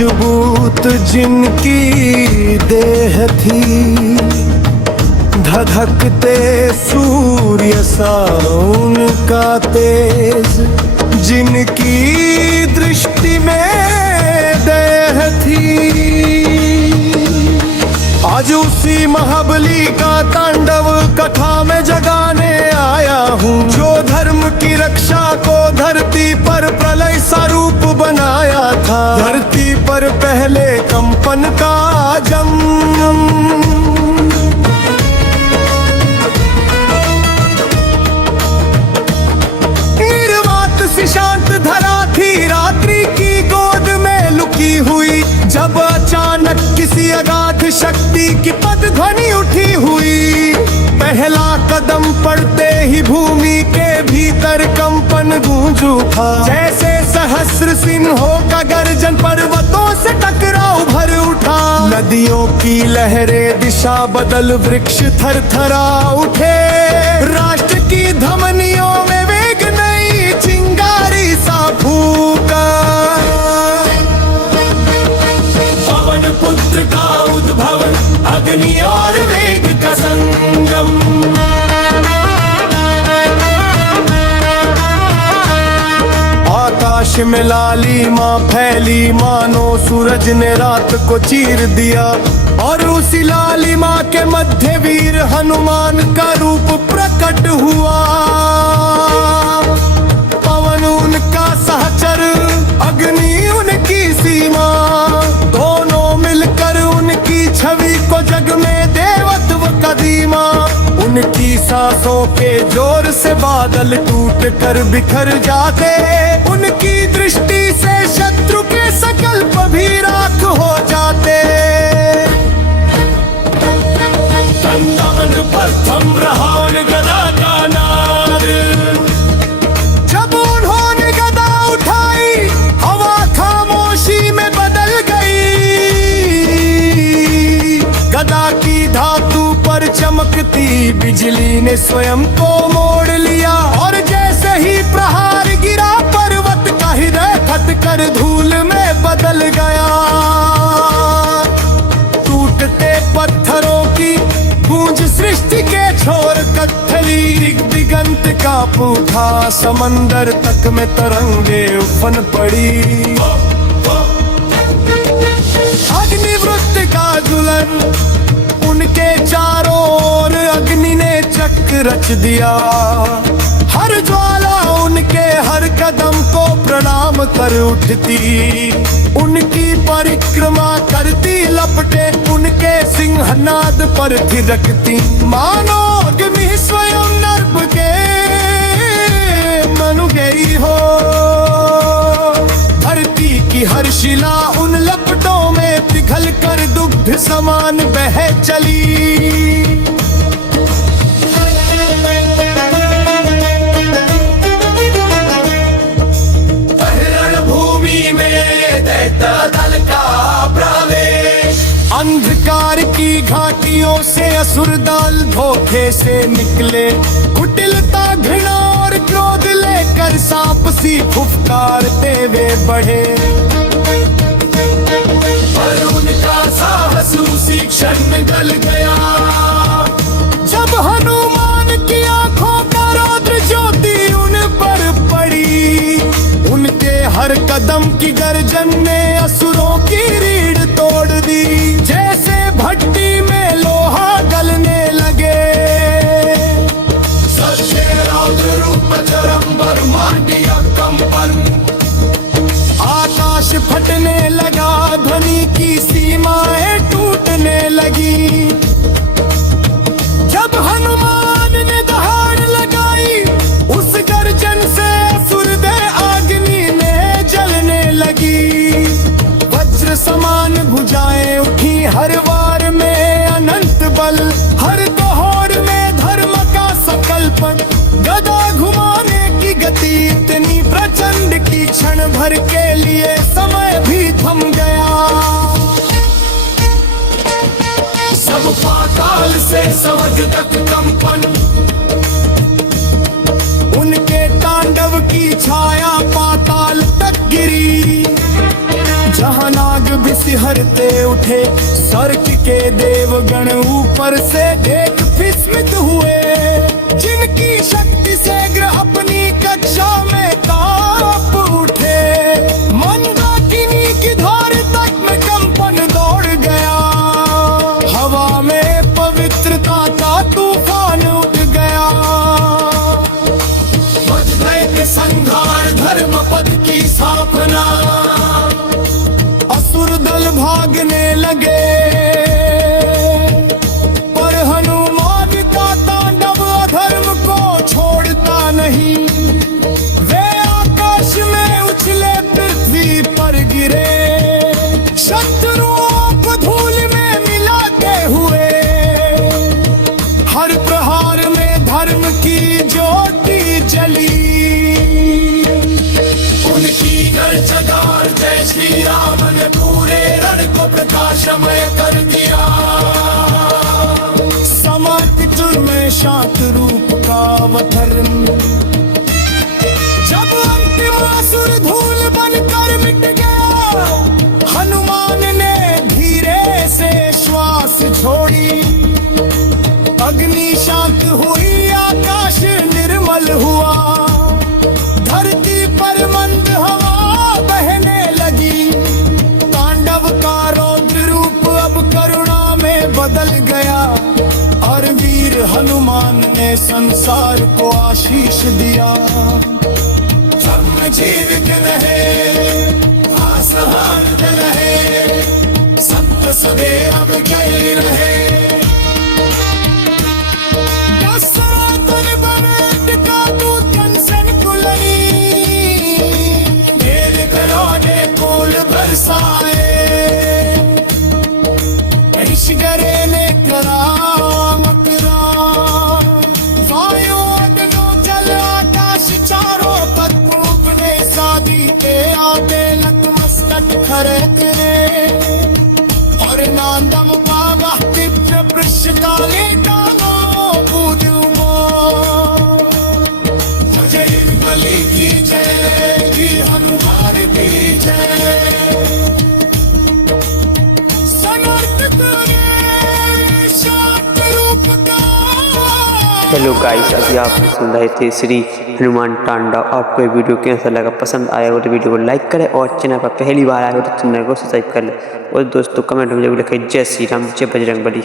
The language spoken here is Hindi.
मजबूत जिनकी देह थी, धधकते सूर्य सा उनका तेज, जिनकी दृष्टि में देह थी। आज उसी महाबली का तांडव कथा में जगाने आया हूँ, जो धर्म की रक्षा को धरती पर प्रलय सा रूप बनाया था। धरती पर पहले कंपन का जन्म, निर्वात सी शांत धरा थी रात्रि की गोद में लुकी हुई, जब अचानक किसी अगाध शक्ति की पदध्वनि उठी हुई। पहला कदम पड़ते ही भूमि के भीतर कंपन गूंज उठा, जैसे सहस्र सिंहों का गर्जन पर्वतों से टकराव भर उठा। नदियों की लहरें दिशा बदल वृक्ष थरथरा उठे, राष्ट्र की धमनियों में वेग नई चिंगारी सा फूका। पवन पुत्र का उद्भव, अग्नि और वेग का संगम। आकाश में लालिमा फैली, मानो सूरज ने रात को चीर दिया, और उसी लालिमा के मध्य वीर हनुमान का रूप प्रकट हुआ। पवन उनका सहचर, अग्नि उनकी सीमा, दोनों मिलकर उनकी छवि को जग में देवत्व कदीमा। उनकी सांसों के जोर से बादल टूट कर बिखर जाते, उनकी दृष्टि से शत्रु के संकल्प भी राख हो जाते। तन पर थम रहा गदा का नाद, जब उन्होंने गदा उठाई हवा खामोशी में बदल गई। गदा की धातु पर चमकती बिजली ने स्वयं को मोड़ लिया, और जैसे ही प्रहार गिरा पर्वत का हृदय खत कर धूल में बदल गया। टूटते पत्थरों की गूंज सृष्टि के छोर कत्थली, दिगंत का पूछा समंदर तक में तरंगे उफन पड़ी। अग्निवृत्त का जुलन, उनके चारों ओर अग्नि ने चक्र रच दिया। हर ज्वाला उनके हर कदम को प्रणाम कर उठती, उनकी परिक्रमा करती लपटे उनके सिंहनाद पर थिरकती। मानो अग्नि स्वयं नर्प के मनु गई हो, धरती की हर शिला उन लपटों में पिघल कर दुग्ध समान बह चली। दल का प्रवेश, अंधकार की घाटियों से असुर दल धोखे से निकले, कुटिलता घृणा और क्रोध लेकर सांप सी फुफकारते वे बढ़े। पर उनका साहस उसी क्षण में गल गया, जब हनुमान की आंखों का रौद्र ज्योति उन पर पड़ी। उनके हर कदम की गर्जन ने असुरों की रीढ़ तोड़ दी, जैसे भट्टी में लोहा गलने लगे। सच्चे रौद्र रूप चरम ब्रह्मांडीय कंपन, आकाश फटने लगा, ध्वनि की सीमाएं टूटने लगी। जब हनुमान ने दहाड़ लगाई, उस गर्जन से वज्र समान भुजाएं उठी हर वार में अनंत बल, हर दौड़ में धर्म का संकल्प। गदा घुमाने की गति इतनी प्रचंड की क्षण भर के लिए समय भी थम गया। सब पाताल से स्वर्ग तक कंपन, उनके तांडव की छाया पाताल तक गिरी। जहां नाग थरथरते उठे। स्वर्ग के देवगण ऊपर से देख विस्मित हुए। जिनकी शक्ति से ग्रह अपनी कक्षा में कांप उठे। मंदाकिनी की धार तक में कंपन दौड़ गया। हवा में पवित्रता का तूफान उठ गया। वज्रदैत्य संहार धर्म पद की स्थापना। असुर दल भागने लगे, पर हनुमान का तांडव अधर्म को छोड़ता नहीं। वे आकाश में उछले, पृथ्वी पर गिरे। शत्रुओं को धूल में मिलाते हुए। हर प्रहार में धर्म की ज्योति जली। उनकी गर्जगार जय श्री राम ने पूरे रण को प्रकाशमय कर दिया। समाप्त में शांत रूप का अवतरण। जब अंतिम असुर धूल बनकर मिट गया, हनुमान ने धीरे से श्वास छोड़ी। अग्नि शांत हुई, आकाश निर्मल हुआ। धरती पर मंद हवा बहने लगी। तांडव का रौद्र रूप अब करुणा में बदल गया। और वीर हनुमान ने संसार को आशीष दिया। धर्म जीवित रहे, आसहान रहे, सत्य सदैव जय रहे। ने करामत वायु अग्नि जल आकाश चारों तत्व ने शादी के आगे नतमस्तक खड़े तेरे। और नांदम बाबा दिव्य पृष्ठकाले डालो पूजुमो। जय बलि की जय, जी हनुमान की जय। हेलो गाइस, अभी आपने सुन रहे थे श्री हनुमान तांडव। आपको ये वीडियो कैसा लगा, पसंद आया हो तो वीडियो को लाइक करें और चैनल पर पहली बार आए हो तो चैनल को सब्सक्राइब कर लें। और दोस्तों कमेंट में जरूर लिखें जय श्री राम, जय बजरंगबली।